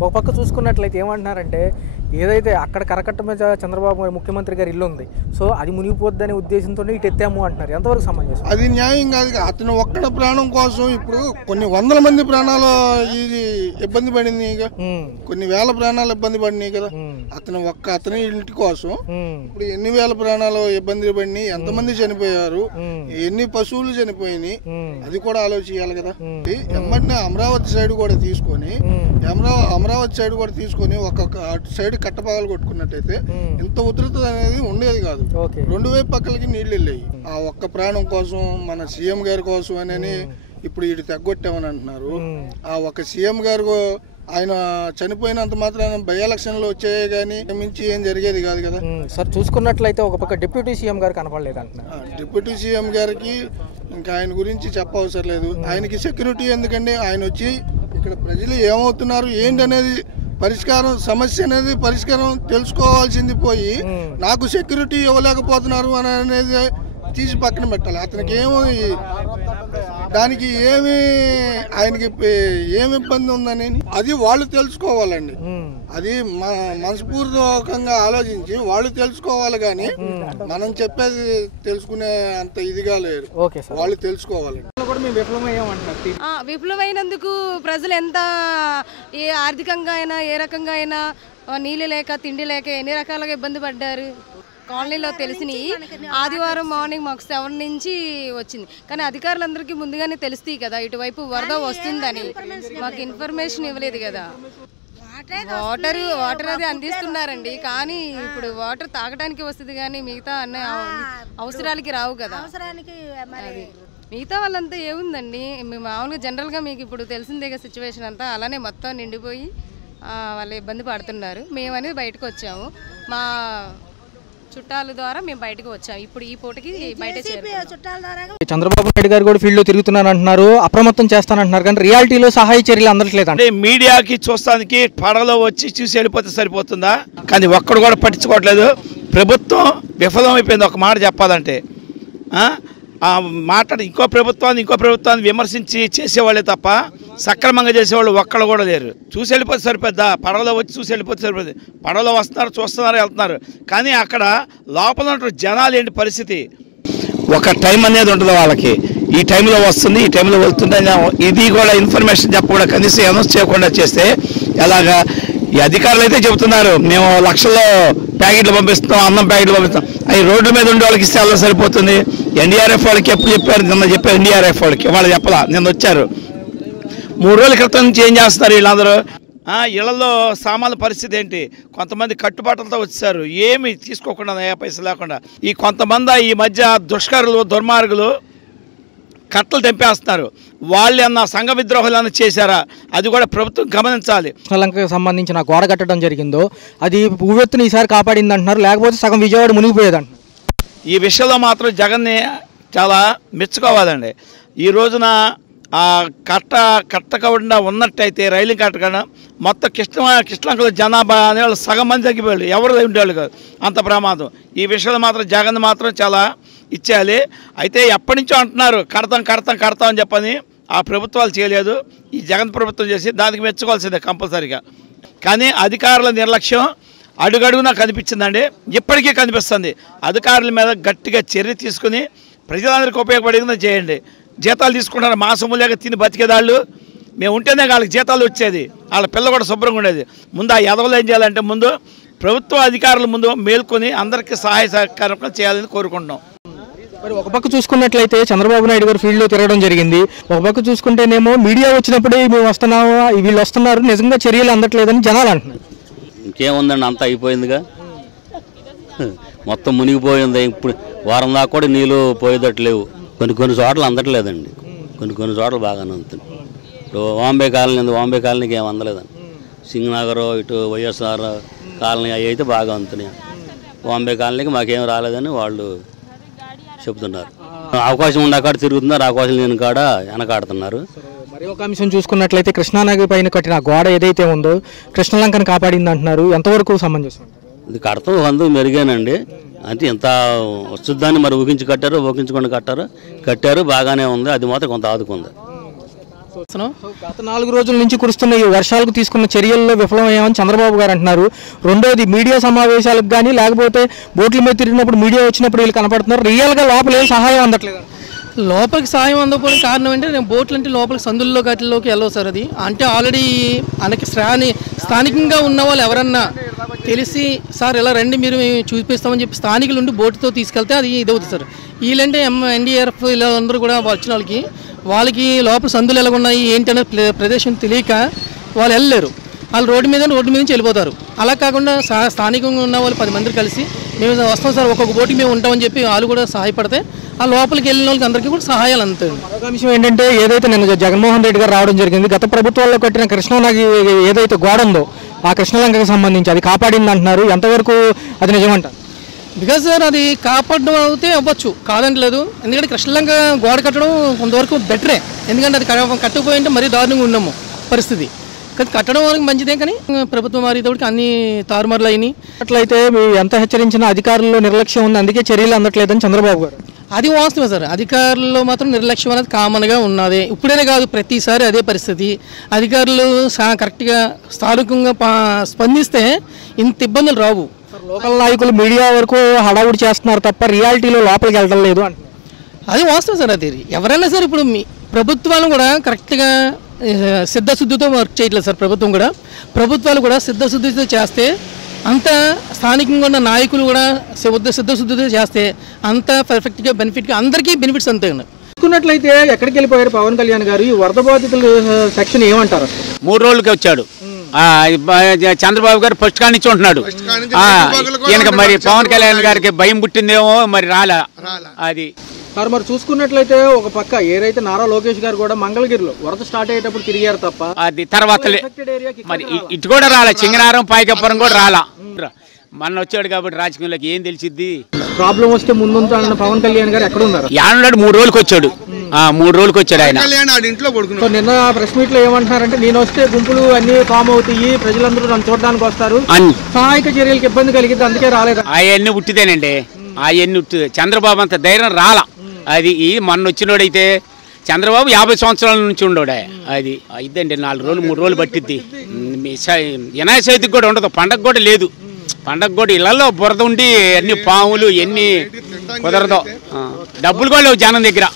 ఒక పక్క చూసుకున్నట్లయితే ఏమంటున్నారంటే ఏదైతే అక్కడ కరకట్ట మీద చంద్రబాబు ముఖ్యమంత్రి గారి ఇల్లు ఉంది, సో అది మునిగిపోద్దనే ఉద్దేశంతో ఇటు ఎత్తాము అంటున్నారు. ఎంతవరకు సమంజసం? అది న్యాయం కాదు. అతను ఒక్కడ ప్రాణం కోసం ఇప్పుడు కొన్ని వందల మంది ప్రాణాలు ఇది ఇబ్బంది పడింది, కొన్ని వేల ప్రాణాలు ఇబ్బంది పడినాయి కదా. అతని ఇంటి కోసం ఇప్పుడు ఎన్ని వేల ప్రాణాలు ఇబ్బంది పడినాయి, ఎంతమంది చనిపోయారు, ఎన్ని పశువులు చనిపోయినాయి, అది కూడా ఆలోచించాలి కదా. ఎమ్మటినే అమరావతి సైడ్ కూడా తీసుకొని ఒక్కొక్క సైడ్ కట్టపగలు కొట్టుకున్నట్టయితే ఇంత ఉధృత అనేది ఉండేది కాదు. రెండు వైపు పక్కలకి నీళ్లు వెళ్ళాయి. ఆ ఒక్క ప్రాణం కోసం మన సీఎం గారి కోసం అని ఇప్పుడు ఇటు తగ్గొట్టామని అంటున్నారు. ఆ ఒక్క సీఎం గారు ఆయన చనిపోయినంత మాత్రాన బై ఎలక్షన్లు వచ్చాయి కానీ మించి ఏం జరిగేది కాదు కదా సార్. చూసుకున్నట్లయితే ఒక పక్క డిప్యూటీ సీఎం గారు కనపడలేదు అంటున్నారు. డిప్యూటీ సీఎం గారికి ఇంకా ఆయన గురించి చెప్పవసరం లేదు. ఆయనకి సెక్యూరిటీ ఎందుకండి? ఆయన వచ్చి ఇక్కడ ప్రజలు ఏమవుతున్నారు ఏంటి అనేది సమస్య అనేది పరిష్కారం తెలుసుకోవాల్సింది పోయి నాకు సెక్యూరిటీ ఇవ్వలేకపోతున్నారు అనేది తీసి పక్కన పెట్టాలి. అతనికి దానికి ఆయనకి ఏమి ఇబ్బంది ఉందని అది వాళ్ళు తెలుసుకోవాలండి. అది మనస్ఫూర్తికంగా ఆలోచించి వాళ్ళు తెలుసుకోవాలి కానీ మనం చెప్పేది తెలుసుకునే అంత ఇదిగా లేరు. వాళ్ళు తెలుసుకోవాలి. విఫలమైనందుకు ప్రజలు ఎంత ఆర్థికంగా అయినా ఏ రకంగా అయినా నీళ్ళు లేక తిండి లేక ఎన్ని రకాలుగా ఇబ్బంది పడ్డారు. కాలనీలో తెలిసినాయి. ఆదివారం మార్నింగ్ మాకు 7 నుంచి వచ్చింది, కానీ అధికారులందరికీ ముందుగానే తెలుస్తాయి కదా ఇటువైపు వరద వస్తుందని. మాకు ఇన్ఫర్మేషన్ ఇవ్వలేదు కదా. వాటర్ అది అందిస్తున్నారండి, కానీ ఇప్పుడు వాటర్ తాగడానికి వస్తుంది కానీ మిగతా అన్ని అవసరాలకి రావు కదా. మిగతా వాళ్ళంతా ఏముందండి, మామూలుగా జనరల్గా మీకు ఇప్పుడు తెలిసిందే సిచ్యువేషన్ అంతా అలానే మొత్తం నిండిపోయి వాళ్ళు ఇబ్బంది పడుతున్నారు. మేము అనేది బయటకు వచ్చాము, మా చుట్టాల ద్వారా మేము బయటకు వచ్చాము. ఇప్పుడు ఈ పూటకి బయట చంద్రబాబు నాయుడు గారు కూడా ఫీల్డ్ లో తిరుగుతున్నాను అంటున్నారు, అప్రమత్తం చేస్తానంటున్నారు, కానీ రియాలిటీలో సహాయ చర్యలు అందట్లేదు. అంటే మీడియాకి చూస్తానికి పడవలో వచ్చి చూసి వెళ్ళిపోతే సరిపోతుందా? కానీ ఒక్కడు కూడా పట్టించుకోవట్లేదు. ప్రభుత్వం విఫలమైపోయింది. ఒక మాట చెప్పాలంటే ఇంకో ప్రభుత్వాన్ని విమర్శించి చేసేవాళ్ళే తప్ప సక్రమంగా చేసేవాళ్ళు ఒక్కళ్ళు కూడా లేరు. చూసి వెళ్ళిపోతే సరిపోద్దా? పడవలో వచ్చి చూసి వెళ్ళిపోతే సరిపోద్ది. పడవలో వస్తున్నారు, చూస్తున్నారు, వెళ్తున్నారు, కానీ అక్కడ లోపల ఉన్న జనాలు ఏంటి పరిస్థితి? ఒక టైం అనేది ఉంటుంది వాళ్ళకి. ఈ టైంలో వస్తుంది, ఈ టైంలో వెళ్తుంది, ఇది కూడా ఇన్ఫర్మేషన్ చెప్పకుండా కనీసం అనౌన్స్ చేయకుండా చేస్తే ఎలాగా? ఈ అధికారులు అయితే చెబుతున్నారు మేము లక్షల్లో ప్యాకెట్లు పంపిస్తాం, అన్నం ప్యాకెట్లు పంపిస్తాం. అవి రోడ్డు మీద ఉండే వాళ్ళకి ఇస్తే అలా సరిపోతుంది. ఎన్డీఆర్ఎఫ్ వాళ్ళకి ఎప్పుడు చెప్పారు? నిన్న చెప్పారు ఎన్డీఆర్ఎఫ్ వాళ్ళకి, వాళ్ళు చెప్పలా, నిన్న వచ్చారు. 3 రోజుల క్రితం నుంచి ఏం చేస్తున్నారు వీళ్ళందరూ? ఇళ్లలో సామాన్ల పరిస్థితి ఏంటి? కొంతమంది కట్టుబాట్లతో వచ్చారు, ఏమి తీసుకోకుండా పైసలు లేకుండా. ఈ కొంతమంది ఈ మధ్య దుర్మార్గులు కట్టలు తెంపేస్తున్నారు. వాళ్ళు అన్న సంఘ విద్రోహాలను చేశారా? అది కూడా ప్రభుత్వం గమనించాలి. శ్రీలంకకు సంబంధించిన గోడ కట్టడం జరిగిందో అది ఉవ్వెత్తున ఈసారి కాపాడింది అంటున్నారు, లేకపోతే సగం విజయవాడ మునిగిపోయేది అంటున్నారు. ఈ విషయంలో మాత్రం జగన్ని చాలా మెచ్చుకోవాలండి. ఈ రోజున కట్టకుండా ఉన్నట్టయితే రైలు కట్టకుండా మొత్తం కృష్ణలంకలో జనాభా అనేవాళ్ళు సగం మంది తగ్గిపోయాడు, ఎవరు ఉండేవాళ్ళు కాదు. అంత ప్రమాదం. ఈ విషయంలో మాత్రం జగన్ మాత్రం చాలా ఇచ్చేయాలి. అయితే ఎప్పటి నుంచో అంటున్నారు కడతాం అని చెప్పని, ఆ ప్రభుత్వాలు చేయలేదు. ఈ జగన్ ప్రభుత్వం చేసి దానికి మెచ్చుకోవాల్సిందే కంపల్సరీగా. కానీ అధికారుల నిర్లక్ష్యం అడుగడుగునా కనిపించిందండి, ఇప్పటికీ కనిపిస్తుంది. అధికారుల మీద గట్టిగా చర్య తీసుకుని ప్రజలందరికీ ఉపయోగపడేది చేయండి. జీతాలు తీసుకుంటారు, మాసములేక తిని బతికేదాళ్ళు. మేము ఉంటేనే వాళ్ళకి జీతాలు వచ్చేది, వాళ్ళ పిల్ల కూడా శుభ్రంగా ఉండేది. ముందు ఆ ఎదవలు ఏం చేయాలంటే ముందు ప్రభుత్వ అధికారుల ముందు మేల్కొని అందరికీ సహాయ సహకారం చేయాలని కోరుకుంటున్నాం. మరి ఒక పక్క చూసుకున్నట్లయితే చంద్రబాబు నాయుడు గారు ఫీల్డ్లో తిరగడం జరిగింది, ఒక పక్క చూసుకుంటేనేమో మీడియా వచ్చినప్పుడే మేము వస్తున్నాము, వీళ్ళు వస్తున్నారు, నిజంగా చర్యలు అందట్లేదని జనాలు అంటున్నారు. ఇంకేముందండి, అంతా అయిపోయిందిగా, మొత్తం మునిగిపోయింది. ఇప్పుడు వారం దాకా కూడా నీళ్ళు పోయేటట్టు లేవు. కొన్ని చోట్ల అందట్లేదండి, కొన్ని చోట్ల బాగానే అందుతుంది. ఇప్పుడు వాంబే కాలనీకి ఏం అందలేదండి. సింగనగర్ ఇటు వైఎస్ఆర్ కాలనీ అవి అయితే బాగా అందుతున్నాయి. వాంబే కాలనీకి మాకేం రాలేదని వాళ్ళు చెబుతున్నారు. అవకాశం ఉండకాడ తిరుగుతున్నారు, అవకాశం లేని కాడ వెనకాడుతున్నారు. మరి ఒక అంశం చూసుకున్నట్లయితే కృష్ణానది పైన కట్టిన గోడ ఏదైతే ఉందో కృష్ణలంకను కాపాడింది అంటున్నారు, ఎంతవరకు సమంజసం? ఇది కడతాం అందుకు మెరుగేనండి. అంటే ఎంత వస్తుందని మరి ఊహించుకొని కట్టారు, బాగానే ఉంది. అది మాత్రం కొంత ఆదుకుంది. గత 4 రోజుల నుంచి కురుస్తున్న ఈ వర్షాలకు తీసుకున్న చర్యల్లో విఫలమయ్యామని చంద్రబాబు గారు అంటున్నారు. రెండోది మీడియా సమావేశాలకు కానీ లేకపోతే బోట్ల మీద తిరిగినప్పుడు మీడియా వచ్చినప్పుడు వీళ్ళు కనపడుతున్నారు. రియల్గా లోపల ఏం సహాయం అందట్లేదు. లోపలికి సాయం అందకపోవడం కారణం అంటే నేను బోట్లు అంటే లోపలికి సందుల్లో గట్లలోకి వెళ్ళవు సార్. అది అంటే ఆల్రెడీ మనకి స్థానికంగా ఉన్న వాళ్ళు ఎవరన్నా తెలిసి సార్ ఇలా రండి మీరు చూపిస్తామని చెప్పి స్థానికులు ఉండి బోటుతో తీసుకెళ్తే అది ఇదవుతుంది సార్. వీళ్ళంటే ఎన్డీఆర్ఎఫ్ ఇలా అందరూ కూడా వచ్చిన వాళ్ళకి లోపల సందులు ఎలా ఉన్నాయి ఏంటనే ప్రదేశం తెలియక వాళ్ళు వెళ్ళలేరు. వాళ్ళు రోడ్డు మీద నుంచి వెళ్ళిపోతారు. అలా కాకుండా స్థానికంగా ఉన్న వాళ్ళు 10 మంది కలిసి మేము వస్తాం సార్ ఒక్కొక్క బోటుకి మేము ఉంటామని చెప్పి వాళ్ళు కూడా సహాయపడితే ఆ లోపలికి వెళ్ళిన వాళ్ళకి అందరికీ కూడా సహాయాలు అందుతాయి. మరొక విషయం ఏంటంటే ఏదైతే నిన్న జగన్మోహన్ రెడ్డి గారు రావడం జరిగింది, గత ప్రభుత్వాల్లో కట్టిన కృష్ణానది ఏదైతే గోడ ఉందో ఆ కృష్ణలంకకు సంబంధించి అది కాపాడింది అంటున్నారు. ఎంతవరకు అది నిజమంట? బికాజ్ సార్ అది కాపాడడం అయితే అవ్వచ్చు, కాదంటలేదు. ఎందుకంటే కృష్ణలంక గోడ కట్టడం కొంతవరకు బెటరే. ఎందుకంటే అది కట్టకపోయింటే మరీ దారుణంగా ఉన్నాము పరిస్థితి. కానీ కట్టడం వరకు మంచిదే, కానీ ప్రభుత్వం మారేటప్పటికి అన్ని తారుమారులు అయినాయి. అట్లయితే ఎంత హెచ్చరించిన అధికారుల్లో నిర్లక్ష్యం ఉంది, అందుకే చర్యలు అందట్లేదని చంద్రబాబు గారు. అది వాస్తవమే సార్. అధికారుల్లో మాత్రం నిర్లక్ష్యం అనేది కామన్గా ఉన్నది. ఇప్పుడేనే కాదు, ప్రతిసారి అదే పరిస్థితి. అధికారులు కరెక్ట్గా స్థానికంగా స్పందిస్తే ఇంత ఇబ్బందులు రావు. లోకల్ నాయకులు మీడియా వరకు హడావుడి చేస్తున్నారు తప్ప రియాలిటీలో లోపలికి వెళ్ళడం లేదు అంటున్నారు. అది వాస్తవం సార్. అది ఎవరైనా సరే ఇప్పుడు ప్రభుత్వాలు కూడా కరెక్ట్గా సిద్ధశుద్ధితో వర్క్ చేయట్లేదు సార్. ప్రభుత్వాలు కూడా సిద్ధశుద్ధితో చేస్తే అంత స్థానికంగా ఉన్న నాయకులు కూడా సిద్ధశుద్ధితో చేస్తే అంత పర్ఫెక్ట్గా బెనిఫిట్గా అందరికీ బెనిఫిట్స్ అంతే ఉన్నాయి. చూసుకున్నట్లయితే ఎక్కడికి వెళ్ళిపోయారు పవన్ కళ్యాణ్ గారు? ఈ వరద బాధితులు సెక్షన్ ఏమంటారు? 3 రోజులకి వచ్చాడు చంద్రబాబు గారు. ఫస్ట్ కాడి నుంచి ఉంటున్నాడు. ఈయనకి మరి పవన్ కళ్యాణ్ గారికి భయం పుట్టిందేమో మరి రాలా. అది మరి చూసుకున్నట్లయితే ఒక పక్క ఏదైతే నారా లోకేష్ గారు కూడా మంగళగిరిలో వరద స్టార్ట్ అయ్యేటప్పుడు తిరిగారు తప్ప అది తర్వాత మరి ఇటు కూడా రాలా. చింగనారం పైకప్పురం కూడా రాలా. మన వచ్చాడు కాబట్టి రాజకీయంలోకి ఏం తెలిసిద్ది. ప్రాబ్లం వస్తే ముందుంటానన్న పవన్ కళ్యాణ్ గారు ఎక్కడ ఉన్నారు? యానున్నాడు 3 రోజులకి వచ్చాడు. 3 రోజులకి వచ్చాడు ఆయన. నిన్న ప్రెస్ మీట్ లో ఏమంటున్నారంటే నేను వస్తే గుంపులు అన్ని ఫామ్ అవుతాయి, ప్రజలందరూ నన్ను చూడడానికి వస్తారు, సహాయక చర్యలకు ఇబ్బంది కలిగిద్ది, అందుకే రాలేదు. అవన్నీ ఉట్టిదేనండి. అవన్నీ ఉట్టిదే. చంద్రబాబు అంత ధైర్యం రాలా. అది మొన్న వచ్చినోడైతే చంద్రబాబు 50 సంవత్సరాల నుంచి ఉండోడే. అది అయిద్దండి 4 రోజులు 3 రోజులు పట్టిద్ది. వినాయక చవితికి కూడా ఉండదు, పండగ కూడా లేదు. పండగ కూడా ఇళ్లలో బురద ఉండి అన్ని పాములు ఎన్ని కుదరదు. డబ్బులు కూడా లేవు జనం దగ్గర.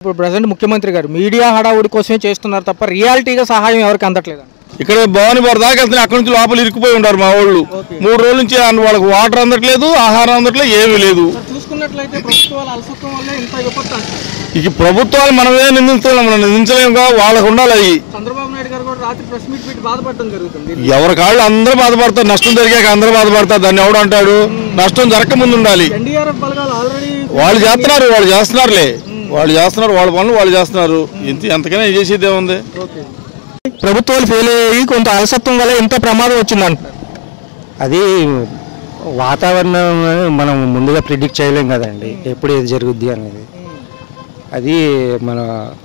ఇప్పుడు ప్రజెంట్ ముఖ్యమంత్రి గారు మీడియా హడావుడి కోసమే చేస్తున్నారు తప్ప రియాలిటీగా సహాయం ఎవరికి అందట్లేదు. ఇక్కడ భవాని బార్ దాకా వెళ్తున్నాయి, అక్కడ నుంచి లోపల ఇరుక్కుపోయి ఉంటారు మా వాళ్ళు. 3 రోజుల నుంచి వాళ్ళకి వాటర్ అందట్లేదు, ఆహారం అందట్లేదు, ఏమీ లేదు. చూసుకున్నట్లయితే ప్రభుత్వాల అలసత్వం వల్ల ఇంత విపత్తు అంటారు. ఇక ప్రభుత్వాలు మనమే నిందించలేము, మనం నిందించలేముగా, వాళ్ళకు ఉండాలి. అవి చంద్రబాబు నాయుడు గారు కూడా రాత్రి ప్రెస్ మీట్ పెట్టి బాధపడటం జరుగుతుంది. ఎవరి కాళ్ళు అందరూ బాధపడతారు, నష్టం జరిగాక అందరూ బాధపడతారు. దాన్ని ఎవడు అంటాడు? నష్టం జరగక ముందు ఉండాలి. ఎన్డీఆర్ఎఫ్ బలగాలు ఆల్రెడీ వాళ్ళు చేస్తున్నారులే, వాళ్ళు చేస్తున్నారు, వాళ్ళ పనులు వాళ్ళు చేస్తున్నారు. ఎంతకైనా చేసేది ఏముంది? ప్రభుత్వాలు ఫెయిల్ అయ్యి కొంత అలసత్వం వల్ల ఎంత ప్రమాదం వచ్చిందంటున్నారు. అది వాతావరణం మనం ముందుగా ప్రిడిక్ట్ చేయలేం కదండి, ఎప్పుడు ఏది జరుగుద్ది అనేది. అది మన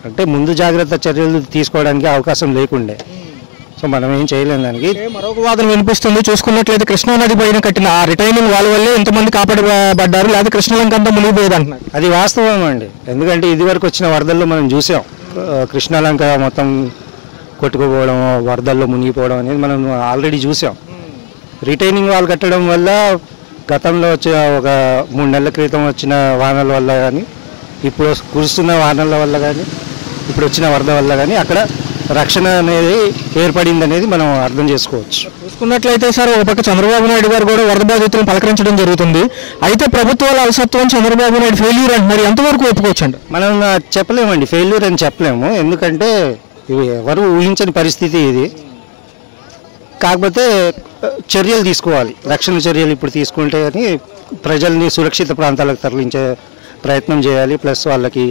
అంటే ముందు జాగ్రత్త చర్యలు తీసుకోవడానికి అవకాశం లేకుండే. సో మనం ఏం చేయలేం దానికి. మరొక వాదన వినిపిస్తుంది. చూసుకున్నట్లయితే కృష్ణానది పైన కట్టిన ఆ రిటైనింగ్ వాళ్ళ వల్లే ఎంతమంది కాపాడబడ్డారు, లేదా కృష్ణలంక అంతా మునిగిపోయేది అంటున్నారు. అది వాస్తవం అండి. ఎందుకంటే ఇదివరకు వచ్చిన వరదల్లో మనం చూసాం, కృష్ణలంక మొత్తం కొట్టుకుపోవడం, వరదల్లో మునిగిపోవడం అనేది మనం ఆల్రెడీ చూసాం. రిటైనింగ్ వాల్ కట్టడం వల్ల గతంలో వచ్చిన ఒక 3 నెలల క్రితం వచ్చిన వానల వల్ల కానీ, ఇప్పుడు కురుస్తున్న వానల వల్ల కానీ, ఇప్పుడు వచ్చిన వరద వల్ల కానీ అక్కడ రక్షణ అనేది ఏర్పడింది అనేది మనం అర్థం చేసుకోవచ్చు. చూసుకున్నట్లయితే సార్ ఒక పక్క చంద్రబాబు నాయుడు గారు కూడా వరద బాధితులను పలకరించడం జరుగుతుంది. అయితే ప్రభుత్వాల అలసత్వం చంద్రబాబు నాయుడు ఫెయిల్యూర్ అంటున్నారు. ఎంతవరకు ఒప్పుకోవచ్చు అండి? మనం చెప్పలేమండి, ఫెయిల్యూర్ అని చెప్పలేము. ఎందుకంటే ఇవి ఎవరు ఊహించని పరిస్థితి ఇది. కాకపోతే చర్యలు తీసుకోవాలి, రక్షణ చర్యలు ఇప్పుడు తీసుకుంటే కానీ ప్రజల్ని సురక్షిత ప్రాంతాలకు తరలించే ప్రయత్నం చేయాలి. ప్లస్ వాళ్ళకి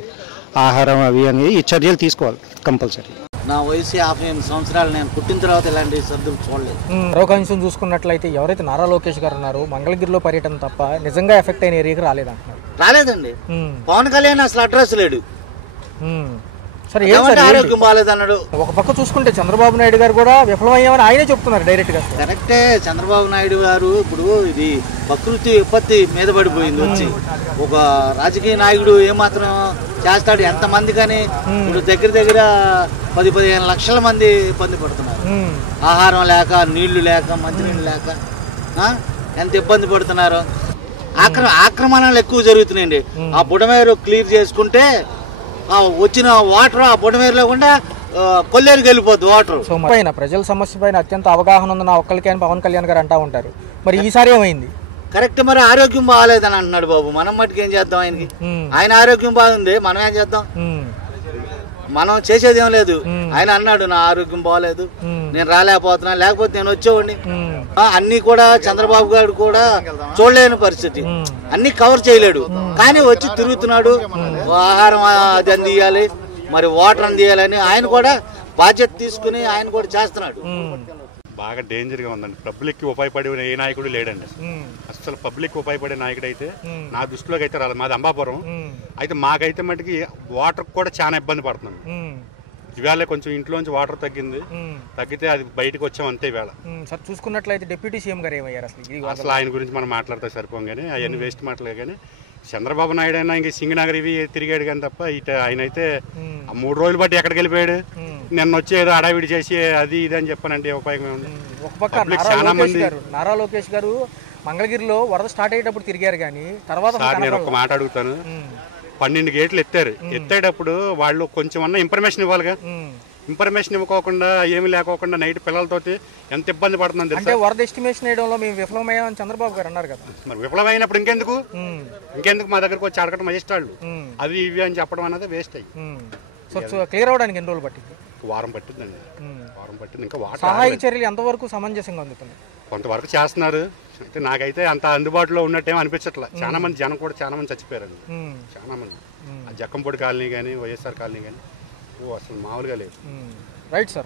ఆహారం అవి అనేది ఈ చర్యలు తీసుకోవాలి కంపల్సరీ. నా వయసు 58 సంవత్సరాలు. నేను పుట్టిన తర్వాత ఇలాంటి సర్దులు చూడలేదు. మరొక అంశం చూసుకున్నట్లయితే ఎవరైతే నారా లోకేష్ గారు ఉన్నారో మంగళగిరిలో పర్యటన తప్ప నిజంగా ఎఫెక్ట్ అయిన ఏరియాకి రాలేదంటున్నారు. రాలేదండి. పవన్ కళ్యాణ్ అసలు అడ్రస్ లేడు. సరే ఏం సార్ ఆరోగ్యం బాగాలేదు అన్నాడు. ఒక పక్క చూసుకుంటే చంద్రబాబు నాయుడు గారు కూడా విఫలమయ్యామని ఆయనే చెప్తున్నారు డైరెక్ట్ గా. కరెక్టే, చంద్రబాబు నాయుడు గారు ఇప్పుడు ఇది ప్రకృతి విపత్తి మీద పడిపోయింది వచ్చి. ఒక రాజకీయ నాయకుడు ఏమాత్రం చేస్తాడు? ఎంతమంది కానీ ఇప్పుడు దగ్గర 10-15 లక్షల మంది ఇబ్బంది పడుతున్నారు. ఆహారం లేక, నీళ్లు లేక, మంచినీళ్ళు లేక ఎంత ఇబ్బంది పడుతున్నారు. ఆక్రమణలు ఎక్కువ జరుగుతున్నాయండి. ఆ బుడమేరు క్లియర్ చేసుకుంటే వచ్చిన వాటర్ ఆ బుడమేరు లేకుండా కొల్లేరుకి వెళ్ళిపోద్ది వాటర్. పైన ప్రజల సమస్య పైన అత్యంత అవగాహన ఉంది నా ఒక్కరికి అని పవన్ కళ్యాణ్ గారు అంటా ఉంటారు. మరి ఈసారి ఏమైంది? కరెక్ట్, మరి ఆరోగ్యం బాగాలేదని అంటున్నాడు బాబు. మనం మట్టుకు ఏం చేద్దాం? ఆయనకి ఆయన ఆరోగ్యం బాగుంది, మనం ఏం చేద్దాం? మనం చేసేది ఏం లేదు. ఆయన అన్నాడు నా ఆరోగ్యం బాగాలేదు, నేను రాలేకపోతున్నా, లేకపోతే నేను వచ్చేవాడిని. అన్ని కూడా చంద్రబాబు గారు కూడా చూడలేని పరిస్థితి, అన్ని కవర్ చేయలేడు. కానీ వచ్చి తిరుగుతున్నాడు. ఆహారం అది అందియాలి, మరి వాటర్ అందియాలని ఆయన కూడా బాధ్యత తీసుకుని ఆయన కూడా చేస్తున్నాడు. బాగా డేంజర్గా ఉందండి. పబ్లిక్కి ఉపయోగపడే ఏ నాయకుడు లేడండి. అసలు పబ్లిక్ ఉపయోగపడే నాయకుడు అయితే నా దృష్టిలోకి అయితే రాలేదు. మాది అంబాపురం అయితే మాకైతే మటుకి వాటర్ కూడా చాలా ఇబ్బంది పడుతున్నాం. ఇవాళ కొంచెం ఇంట్లోంచి వాటర్ తగ్గితే అది బయటకు వచ్చాం అంతే. ఇవాళ సార్ చూసుకున్నట్లయితే డిప్యూటీ సీఎం గారు ఏమయ్యారు? అసలు ఆయన గురించి మనం మాట్లాడితే సరిపోం కానీ అవన్నీ వేస్ట్ మాటలే. కానీ చంద్రబాబు నాయుడు అయినా ఇంక సింగనగర్ ఇవి తిరిగాడు కానీ తప్ప ఇట ఆయన అయితే 3 రోజులు బట్టి ఎక్కడికి వెళ్ళిపోయాడు. నిన్న వచ్చి ఏదో అడావిడి చేసి అది ఇది అని చెప్పానంటే ఉపయోగం ఉంది. ఒక పక్క నారా లోకేష్ గారు మంగళగిరిలో వరద స్టార్ట్ అయ్యేటప్పుడు తిరిగారు కానీ తర్వాత నేను ఒక మాట అడుగుతాను. 12 గేట్లు ఎత్తేటప్పుడు వాళ్ళు కొంచెం అన్న ఇన్ఫర్మేషన్ ఇవ్వాలిగా. ఇన్ఫర్మేషన్ ఇవ్వకోకుండా ఏమి లేకోకుండా నైట్ పిల్లలతోటి ఎంత ఇబ్బంది పడుతుంది అంటే వరద ఎస్టిమేషన్ వేయడంలో మేము విఫలమయ్యామని చంద్రబాబు గారు అన్నారు కదా. మరి విఫలమైనప్పుడు ఇంకెందుకు మా దగ్గరకు వచ్చి అడగటం వేస్తాడు. అవి ఇవి అని చెప్పడం అనేది వేస్ట్ అయ్యి. సో క్లియర్ అవడానికి ఎన్ని రోజులు పట్టింది? వారం పట్టిందండి. వారం పట్టింది. ఇంకా సహాయక చర్యలు ఎంతవరకు సమంజసంగా అందుతున్నాయి? కొంతవరకు చేస్తున్నారు. అయితే నాకైతే అంత అందుబాటులో ఉన్నట్టేమో అనిపించట్లే. చాలా మంది జనం కూడా చాలా మంది చచ్చిపోయారండి. చాలా మంది జక్కంపొడి కాలనీ కానీ వైఎస్ఆర్ కాలనీ కానీ అసలు మామూలుగా లేదు. Right sir.